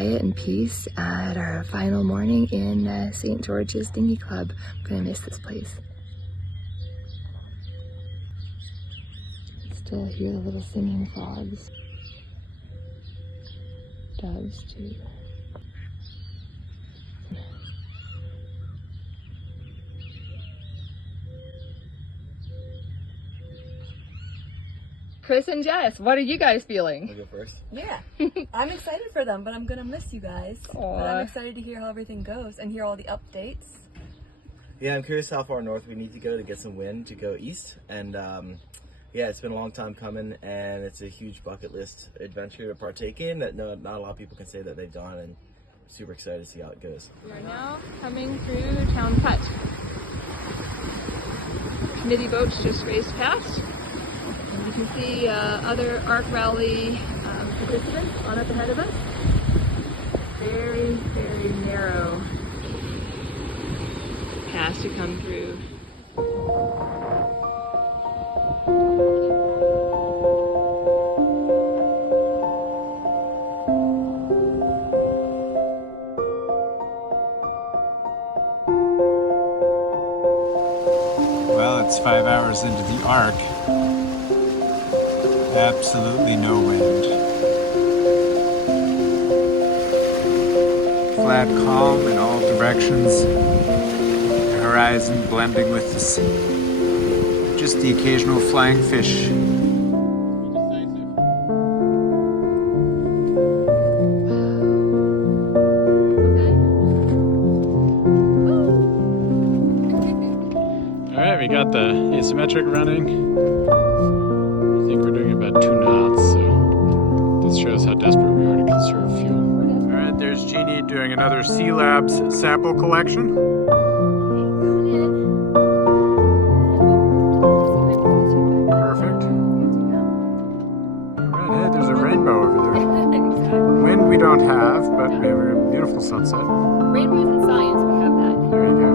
quiet and peace at our final morning in St. George's Dinghy Club. I'm gonna miss this place. Still hear the little singing frogs. Doves too. Chris and Jess, what are you guys feeling? I'll go first. Yeah, I'm excited for them, but I'm gonna miss you guys. Aww. But I'm excited to hear how everything goes and hear all the updates. Yeah, I'm curious how far north we need to go to get some wind to go east. And yeah, it's been a long time coming, and it's a huge bucket list adventure to partake in that not a lot of people can say that they've done, and super excited to see how it goes. We are now coming through Town Cut. Committee boats just raced past. And you can see other Arc Rally participants on up ahead of us. Very, very narrow pass to come through. Well, it's 5 hours into the arc. Absolutely no wind. Flat calm in all directions. The horizon blending with the sea. Just the occasional flying fish. Alright, we got the asymmetric running. I think we're doing about 2 knots, so this shows how desperate we are to conserve fuel. Alright, there's Jeannie doing another Sea Labs sample collection. Perfect. Alright, hey, there's a rainbow over there. Wind we don't have, but we have a beautiful sunset. Rainbows in science, we have that. There you go.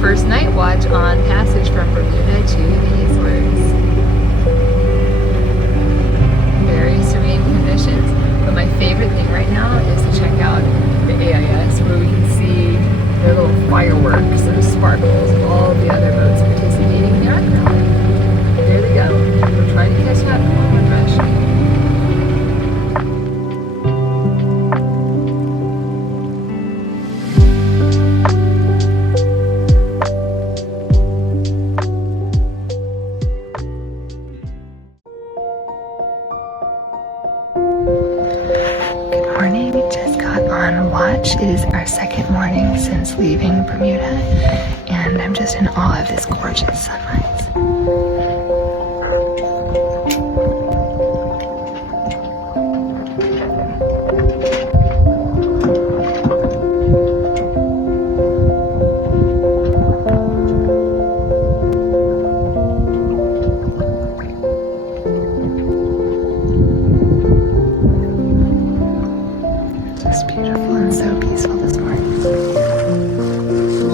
First night watch on passage from Bermuda to the Azores. Very serene conditions, but my favorite thing right now is to check out the AIS where we can see the little fireworks and sparkles of all the other boats participating in the arc rally. There they go. We'll try to catch up. Come on, Windrush. It is our second morning since leaving Bermuda, and I'm just in awe of this gorgeous sunrise.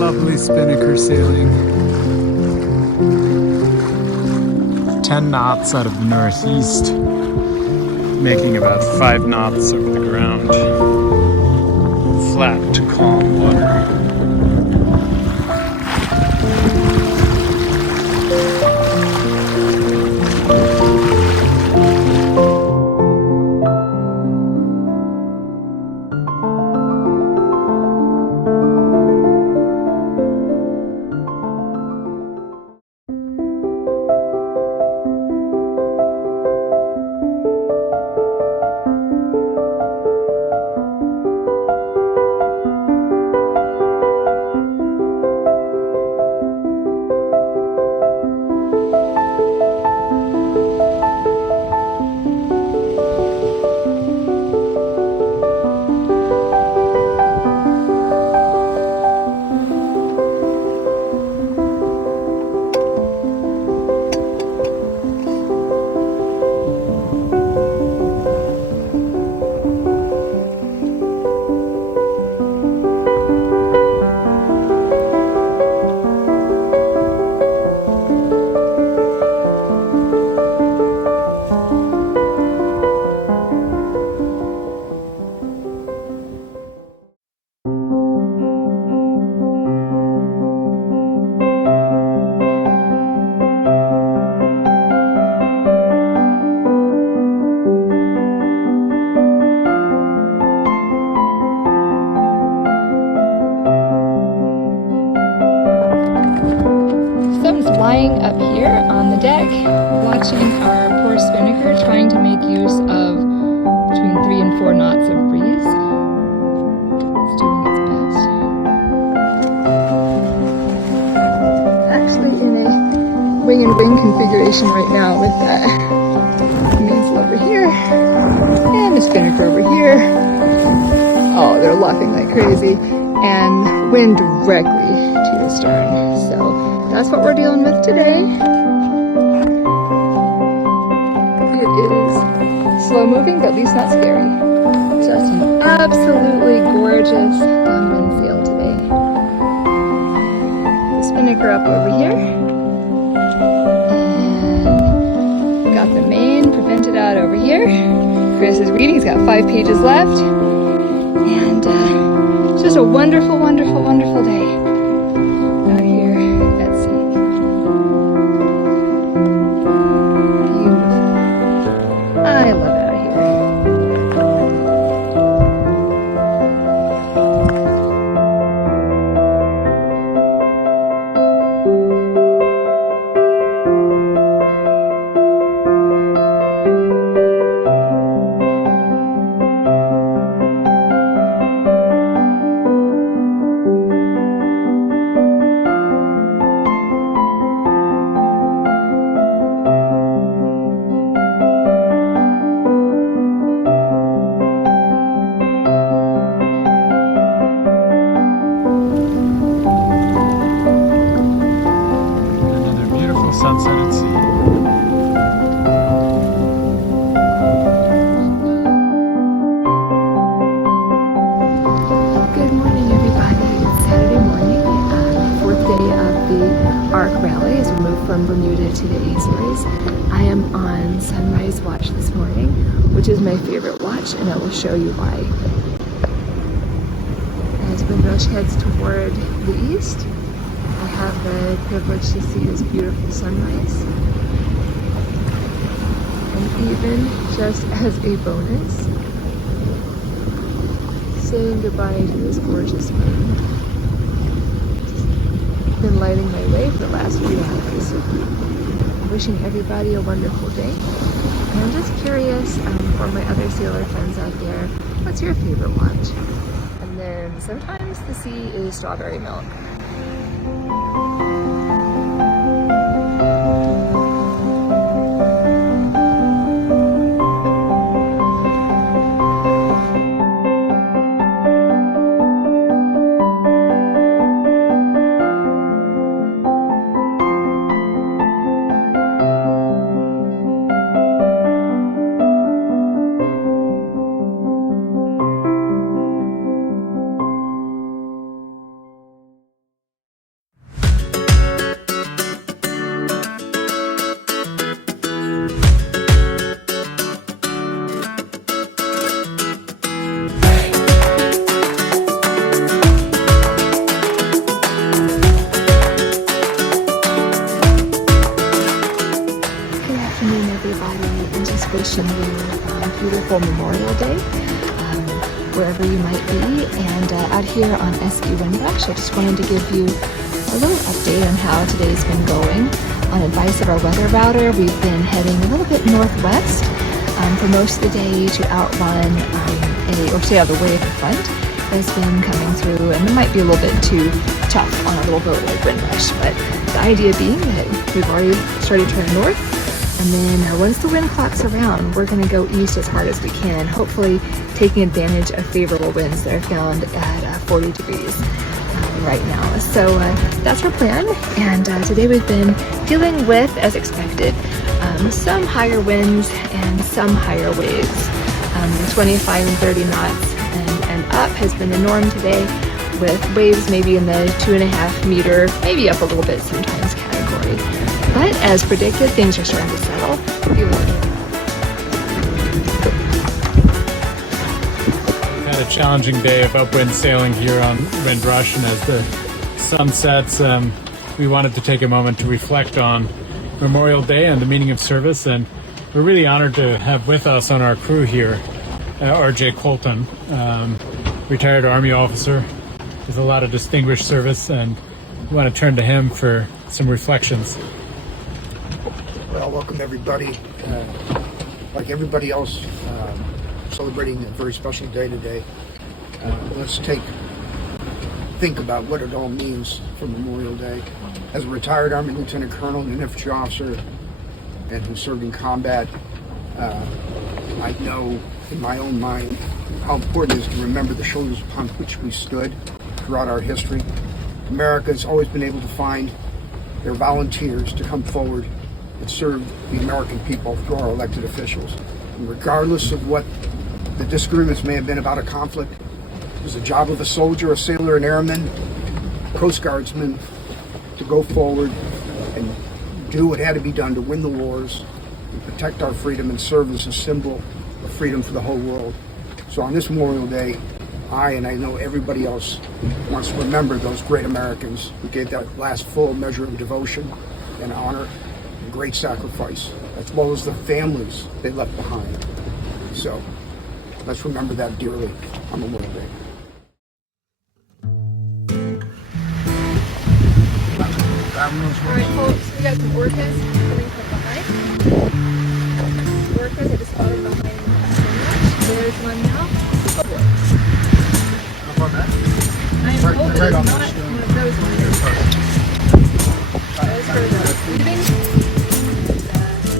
Lovely spinnaker sailing. 10 knots out of the northeast, making about 5 knots over the ground. Flat to calm water. enjoying up here on the deck, watching our poor spinnaker trying to make use of between 3 and 4 knots of breeze. It's doing its best. Actually in a wing and wing configuration right now with that mainsail over here and the spinnaker over here. Oh, they're laughing like crazy and wind directly to the stern. So that's what we're dealing with today. It is slow moving, but at least not scary. Just an absolutely gorgeous downwind sail today. The spinnaker up over here. And got the main prevented out over here. Chris is reading, he's got 5 pages left. And it's just a wonderful, wonderful, wonderful day out here at sea. Beautiful. I love it out here. Sunset at sea. Good morning, everybody. It's Saturday morning, fourth day of the Arc Rally as we move from Bermuda to the Azores. I am on sunrise watch this morning, which is my favorite watch, and I will show you why. As Windrush heads toward the east, I have the privilege to see this beautiful sunrise. And even just as a bonus, saying goodbye to this gorgeous wind. Been lighting my way for the last few hours. Wishing everybody a wonderful day. And I'm just curious for my other sailor friends out there, what's your favorite watch? And then sometimes the sea is strawberry milk. Wishing you a beautiful Memorial Day, wherever you might be. And out here on SQ Windrush, I just wanted to give you a little update on how today's been going. On advice of our weather router, we've been heading a little bit northwest for most of the day to outrun or stay out of the way of the front that's been coming through, and it might be a little bit too tough on a little boat like Windrush, but the idea being that we've already started turning north. And then once the wind clocks around, we're going to go east as hard as we can, hopefully taking advantage of favorable winds that are found at 40 degrees right now. So that's our plan. And today we've been dealing with, as expected, some higher winds and some higher waves. 25 and 30 knots and up has been the norm today, with waves maybe in the 2.5 meter, maybe up a little bit sometimes category. But as predicted, things are starting to settle. We've had a challenging day of upwind sailing here on Windrush, and as the sun sets, we wanted to take a moment to reflect on Memorial Day and the meaning of service. And we're really honored to have with us on our crew here R.J. Colton, retired Army officer with a lot of distinguished service, and we want to turn to him for some reflections. welcome everybody. Like everybody else, celebrating a very special day today. Let's think about what it all means for Memorial Day. As a retired Army Lieutenant Colonel and an infantry officer, and who served in combat, I know in my own mind how important it is to remember the shoulders upon which we stood throughout our history. America has always been able to find their volunteers to come forward and serve the American people through our elected officials. And regardless of what the disagreements may have been about a conflict, it was the job of a soldier, a sailor, an airman, Coast Guardsman to go forward and do what had to be done to win the wars and protect our freedom and serve as a symbol of freedom for the whole world. So on this Memorial Day, I know everybody else wants to remember those great Americans who gave that last full measure of devotion and honor and great sacrifice, as well as the families they left behind. So let's remember that dearly on Memorial Day. Alright folks, we got some orcas coming from behind. Orcas I just spotted behind Windrush. There's one now. I am told that it's not one of those ones. As for the breathing,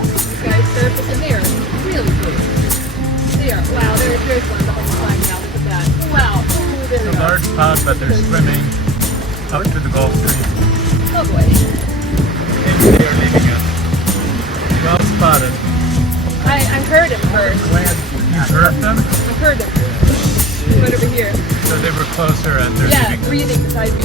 these guys surface and they are really cool. They are, wow, there's one behind the flag now, look at that. Wow, oh, there It's they a are. large pond, but they're swimming up to the Gulf Stream. Oh boy. And they are leaving us. Well spotted. I heard him first. You heard them? I heard him. Right over here. So they were closer and they're Yeah, leaving us. breathing beside me.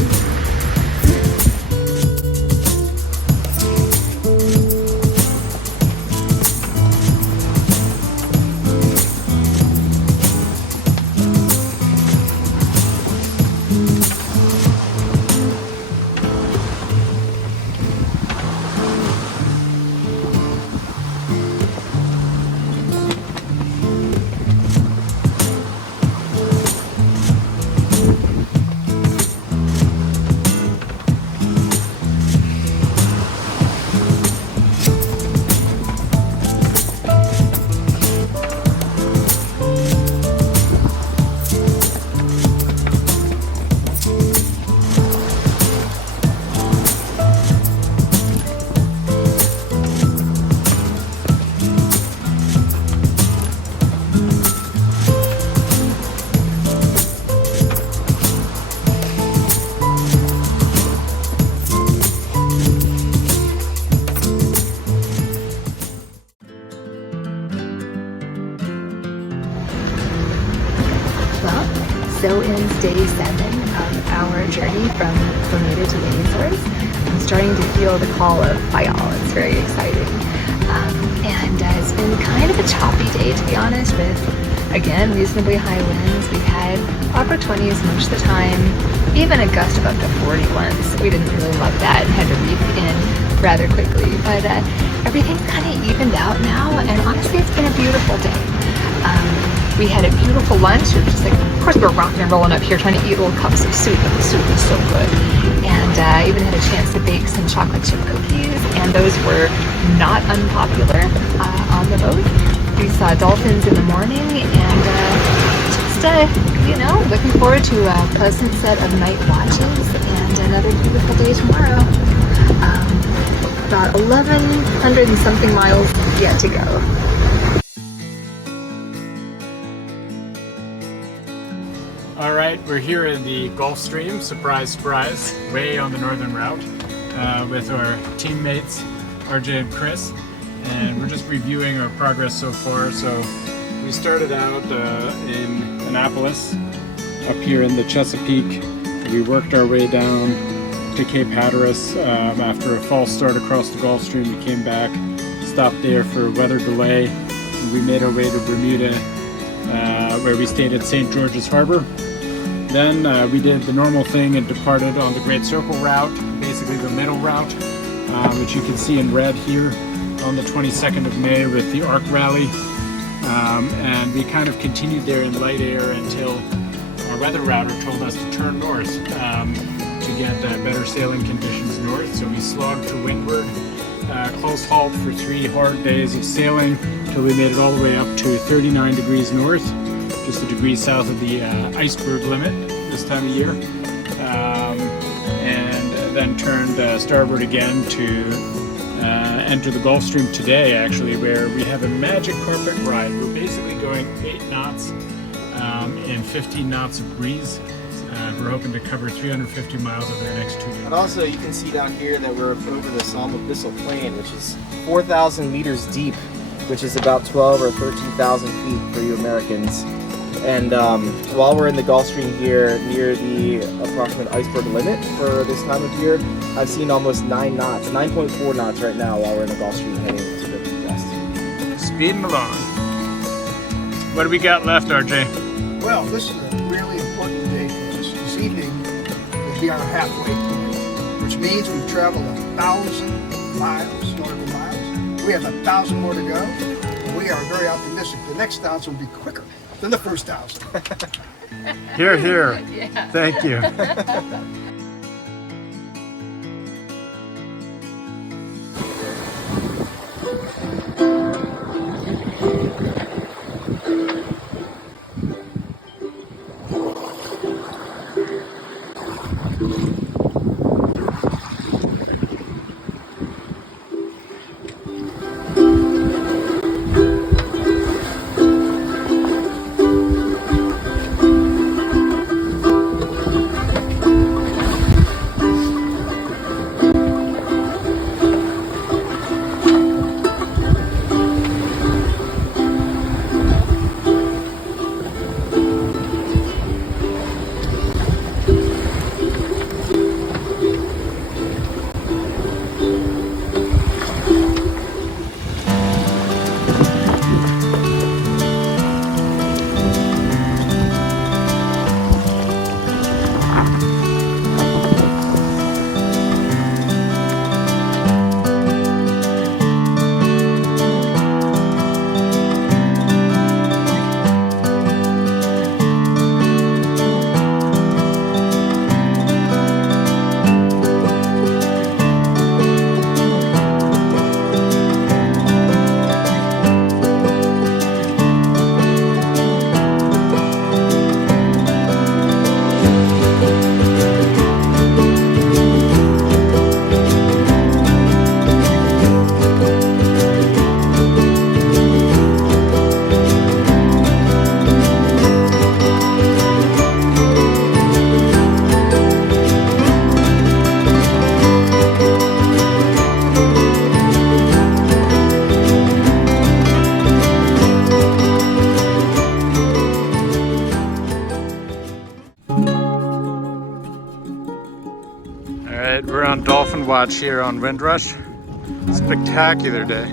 So ends day 7 of our journey from Bermuda to the Azores. I'm starting to feel the call of Fayal. It's very exciting. And it's been kind of a choppy day, to be honest, with, again, reasonably high winds. We've had upper 20s most of the time, even a gust of up to 40 once. We didn't really love that and had to reef in rather quickly. But everything's kind of evened out now, and honestly, it's been a beautiful day. We had a beautiful lunch. It was just like, of course, we're rocking and rolling up here trying to eat little cups of soup, but the soup was so good. And I even had a chance to bake some chocolate chip cookies, and those were not unpopular on the boat. We saw dolphins in the morning, and looking forward to a pleasant set of night watches and another beautiful day tomorrow. About 1,100 and something miles yet to go. All right, we're here in the Gulf Stream, surprise, surprise, way on the northern route with our teammates, RJ and Chris, and we're just reviewing our progress so far. So we started out in Annapolis, up here in the Chesapeake. We worked our way down to Cape Hatteras. After a false start across the Gulf Stream, we came back, stopped there for a weather delay, and we made our way to Bermuda, where we stayed at St. George's Harbor. Then we did the normal thing and departed on the Great Circle route, basically the middle route, which you can see in red here on the 22nd of May with the Arc Rally. And we kind of continued there in light air until our weather router told us to turn north to get better sailing conditions north. So we slogged to windward close halt for 3 hard days of sailing till we made it all the way up to 39 degrees north, just a degree south of the iceberg limit this time of year, and then turned starboard again to enter the Gulf Stream today, actually, where we have a magic carpet ride. We're basically going 8 knots in 15 knots of breeze. We're hoping to cover 350 miles over the next 2 days. And also, you can see down here that we're over the Somme Abyssal Plain, which is 4,000 meters deep, which is about 12 or 13,000 feet for you Americans. And while we're in the Gulf Stream here, near the approximate iceberg limit for this time of year, I've seen almost 9 knots, 9.4 knots right now while we're in the Gulf Stream heading to the west. Speeding along. What do we got left, RJ? Well, this is a really important day for us. This evening will be our halfway point, which means we've traveled 1,000 miles, nautical miles. We have 1,000 more to go. We are very optimistic. The next 1,000 will be quicker than the first 1,000. Here, here. Yeah. Thank you. Alright, we're on dolphin watch here on Windrush. Spectacular day.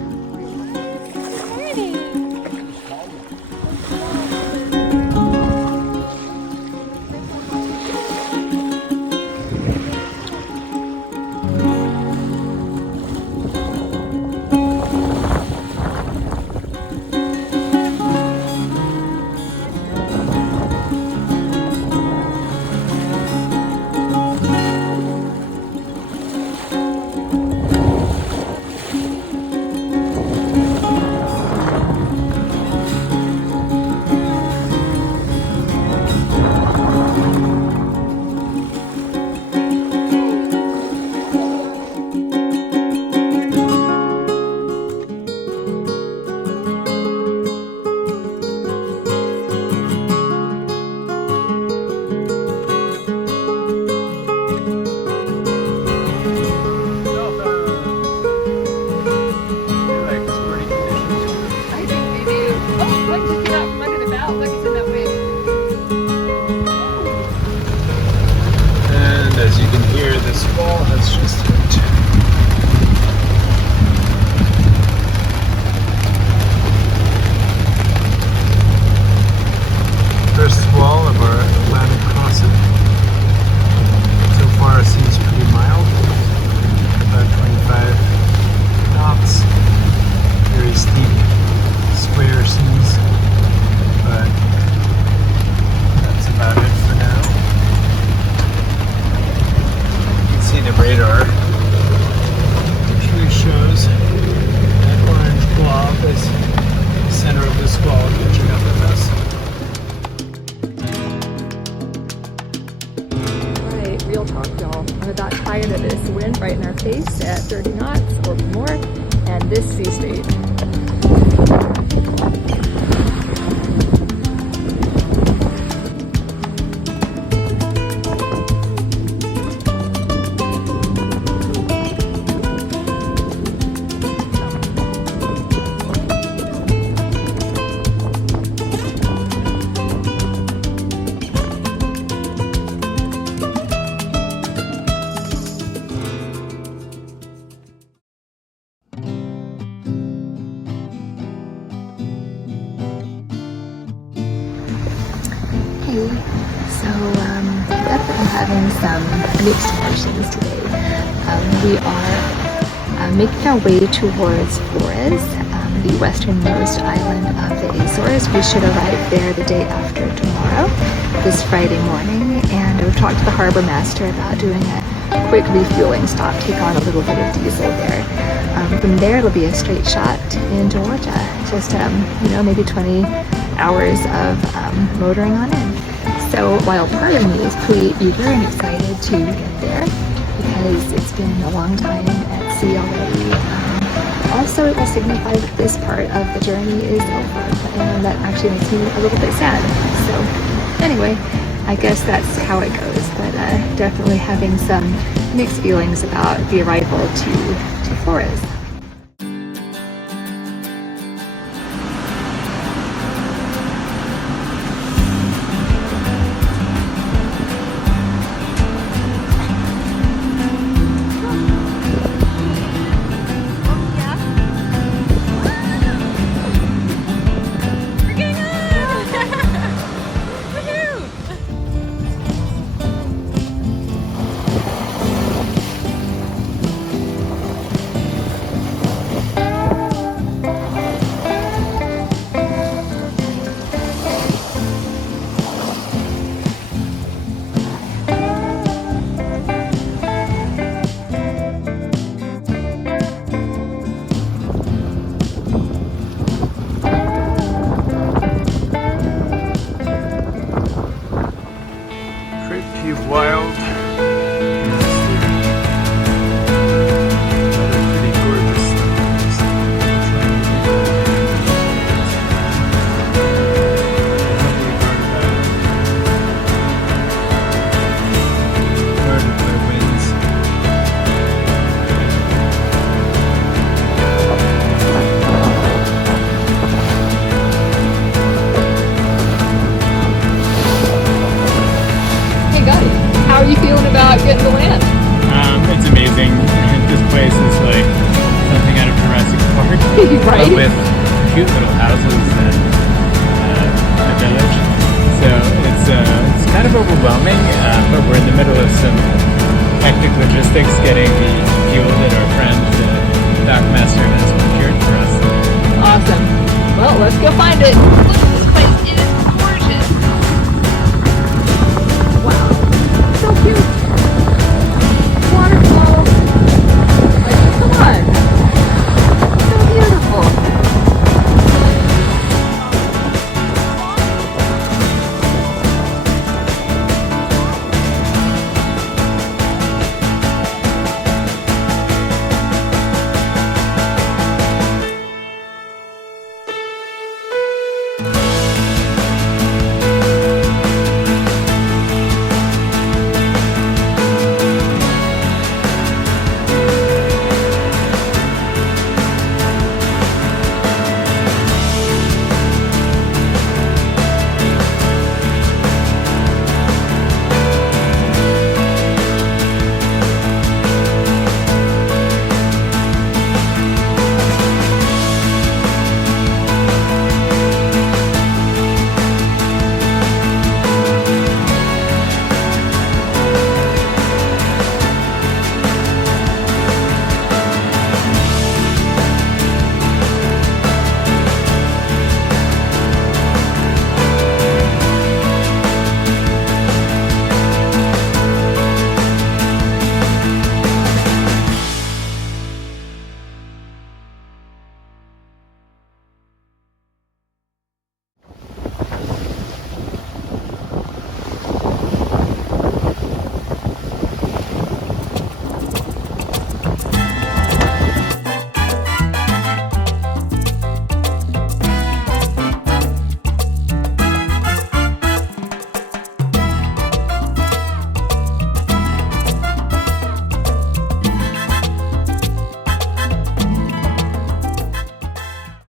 As you can hear, this squall has just hit. First squall of our Atlantic crossing. So far it seems pretty mild, about 25 knots. Very steep square seas, but that's about it for now. See the radar. got tired of this wind right in our face at 30 knots or more, and this sea state. So definitely having some mixed emotions today. We are making our way towards Flores, the westernmost island of the Azores. We should arrive there the day after tomorrow, this Friday morning, and we've talked to the harbor master about doing a quick refueling stop, take on a little bit of diesel there. From there it'll be a straight shot into Georgia, just maybe 20 hours of motoring on in. So while part of me is pretty eager and excited to get there because it's been a long time at sea already, also it will signify that this part of the journey is over, and that actually makes me a little bit sad. So anyway, I guess that's how it goes, but definitely having some mixed feelings about the arrival to Flores. Wild. Pretty gorgeous. Guarded by winds. Hey guys, how are you feeling about getting to land? It's amazing. This place is like something out of Jurassic Park, Right? but with cute little houses and a village. So it's kind of overwhelming, but we're in the middle of some hectic logistics, getting the fuel that our friend, the dockmaster, has procured for us. Awesome. Well, let's go find it.